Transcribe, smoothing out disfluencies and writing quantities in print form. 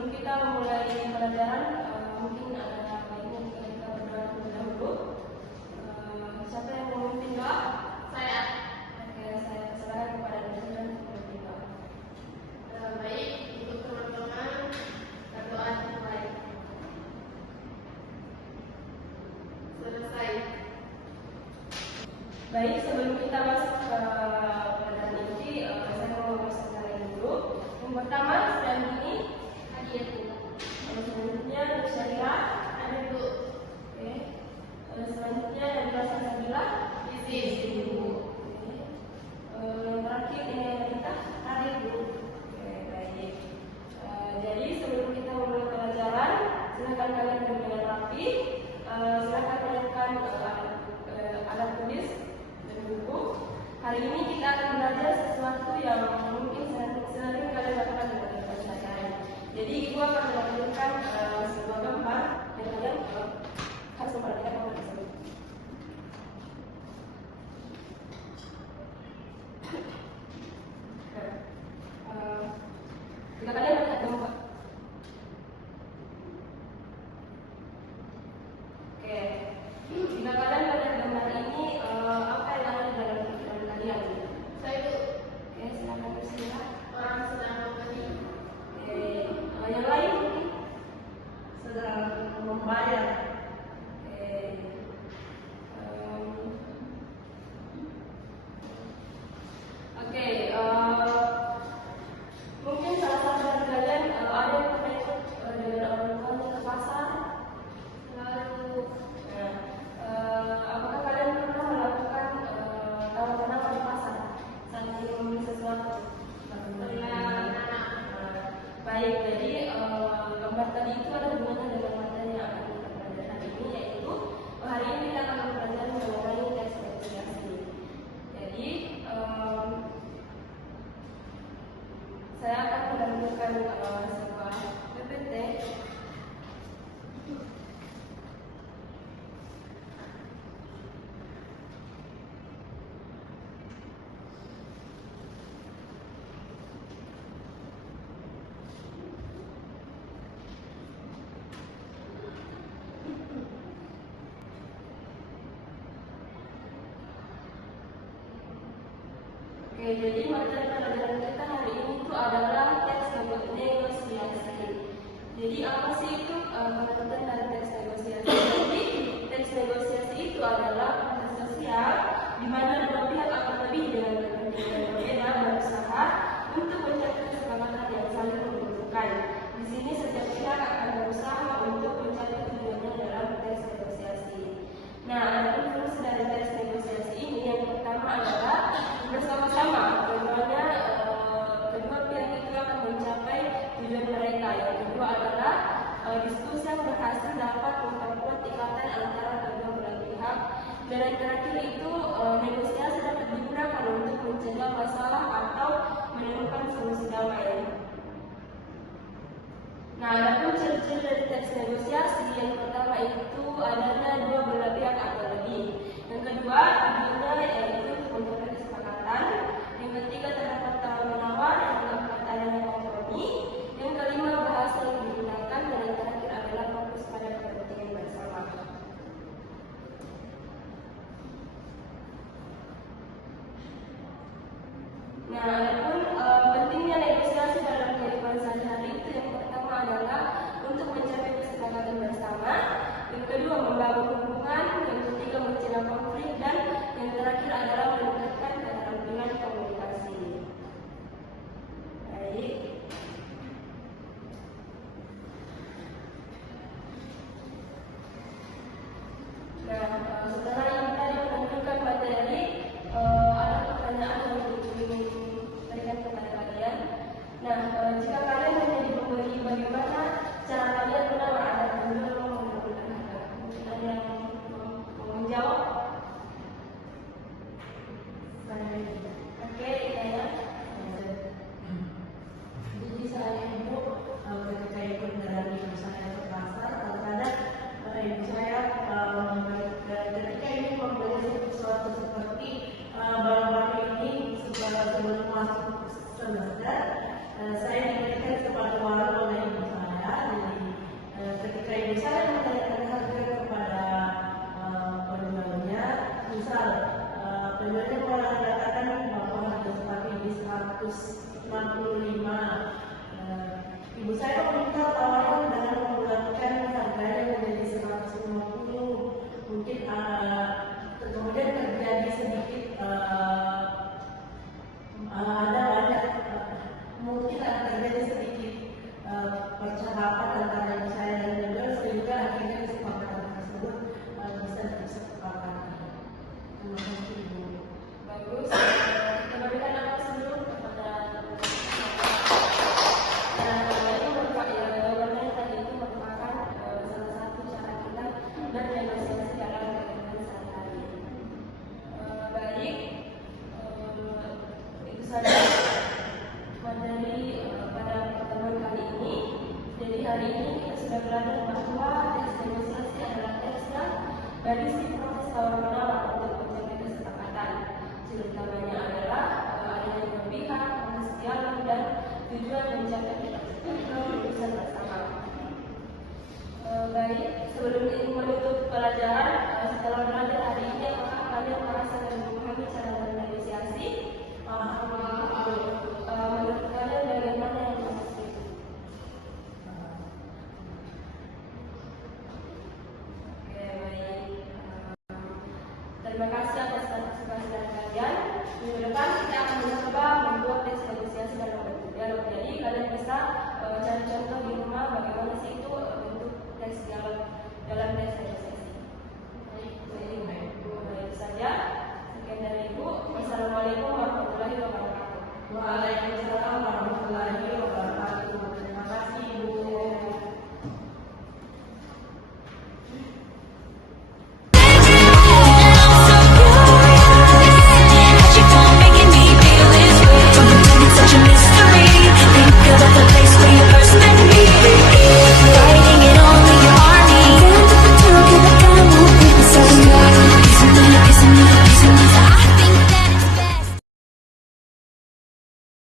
sebelum kita memulai pelajaran, mungkin ada baiknya jika kita berdoa terlebih dahulu. Siapa yang mau memimpin doa? Saya. Oke, saya persilakan kepada dosen untuk memimpin doa. Baik, untuk teman-teman berdoa dimulai. Selesai. Baik, sebelum kita masuk ke pelajaran inti, saya mau memperkenalkan dulu. Yang pertama, sedang ini Hadiah dulu. selanjutnya Syarira. Ada dulu. Oke. Selanjutnya Nabila Salsabila. Izin dulu. Oke. Yang terakhir ini kita hadir dulu. Oke, baik. Jadi sebelum kita memulai pelajaran, silakan kalian duduk dengan rapi. Silakan siapkan alat tulis dan buku. Hari ini kita akan belajar sesuatu yang mungkin sering kalian lakukan dalam pelajaran. Jadi ibu akan menampilkan sebuah gambar dan kalian harus memperhatikan gambar tersebut. Jika kalian melihat gambar, oke, jika kalian melihat gambar ini, apa yang ada dalam pikiran kalian? Saya itu Oke, silakan bersilah. orang sedang membeli. Oke, yang lain mungkin? Sedang membayar. Oke, oke, mungkin salah satu dari kalian ada yang pernah ikut dengan orang tuanya ke pasar. Lalu, apakah kalian pernah melakukan tawar-menawar di pasar sambil membeli sesuatu? Baik, jadi gambar tadi itu ada hubungannya dengan materi yang akan kita pelajari hari ini, yaitu hari ini kita akan mempelajari mengenai teks negosiasi. Jadi saya akan menampilkan sebuah PPT. Oke, jadi materi pelajaran kita hari ini itu adalah teks negosiasi. Jadi apa sih itu pengertian dari teks negosiasi? Jadi teks negosiasi itu adalah proses sosial di mana dua pihak akan lebih dengan kepentingan berbeda berusaha untuk mencapai kesepakatan yang saling menguntungkan. Di sini setiap pihak akan berusaha untuk mencapai tujuannya dalam teks negosiasi. Nah, ada fungsi dari teks negosiasi ini yang pertama adalah bersama-sama, contohnya kedua pihak itu akan mencapai tujuan mereka. Yang kedua adalah diskusi yang berhasil dapat memperkuat ikatan antara kedua belah pihak. Dan yang terakhir itu negosiasi dapat digunakan untuk mencegah masalah atau menemukan solusi damai. Nah, adapun ciri-ciri dari teks negosiasi yang pertama itu adanya dua belah pihak atau lebih. Yang kedua, tujuannya yaitu mencapai kesepakatan. Yang ketiga, terdapat tawar-menawar. Yang keempat, adanya kompromi. Yang kelima, bahasa yang digunakan. Dan yang terakhir adalah fokus pada kepentingan bersama. Nah, adapun pentingnya negosiasi dalam kehidupan sehari-hari itu yang pertama adalah untuk mencapai kesepakatan bersama. Yang kedua, membangun hubungan. Yang ketiga, mencegah konflik. Dan yang terakhir adalah meningkatkan keterampilan komunikasi. Baik. Nah, setelah ini tadi menunjukkan materi, ada pertanyaan yang ingin berikan kepada kalian. Nah, jika kalian menjadi pembeli, bagaimana cara kalian menawar ada penjual menggunakan harga? Mungkin ada yang mau menjawab? Oke, saya. Jadi saya ibu ketika ibu menjalani misalnya ke pasar, kadang-kadang ibu saya ketika ibu membeli sesuatu seperti barang-barang ini sebelum masuk semester, saya diberikan kepada warung oleh ibu saya. Ketika ibu saya menanyakan harga kepada penjualnya, misal penjualnya mengatakan bahwa harga sepatu ini 165, ibu saya meminta tawaran dengan membulatkan harganya menjadi 150. Mungkin kemudian terjadi sedikit ada banyak mungkin akan terjadi sedikit percakapan antara ibu saya dan beliau sehingga akhirnya kesepakatan tersebut bisa disepakati. Terima kasih ibu. Bagus. Kita berikan apa sebelum kepada jawabannya tadi itu merupakan salah satu cara kita bernegosiasi dalam kehidupan sehari-hari. Baik, itu saja materi pada pertemuan kali ini. Jadi hari ini kita sudah belajar bahwa teks negosiasi adalah teks yang dari si proses tawar menawar untuk mencapai kesepakatan. Ciri utamanya adalah adanya dua pihak, proses dialog dan tujuan mencapai keputusan bersama. Baik, sebelum ini menutup pelajaran, setelah belajar hari ini apakah kalian merasa dan memahami cara bernegosiasi? Menurut kalian bagaimana yang positif? Oke, baik. Terima kasih atas partisipasi dari kalian. Minggu depan kita akan mencoba membuat teks negosiasi dalam bentuk dialog. Jadi kalian bisa cari contoh di rumah bagaimana sih itu bentuk teks dialog dalam teks negosiasi. Baik, baik saja. Sekian dari Ibu. Wassalamualaikum warahmatullahi wabarakatuh. Waalaikumsalam warahmatullahi wabarakatuh.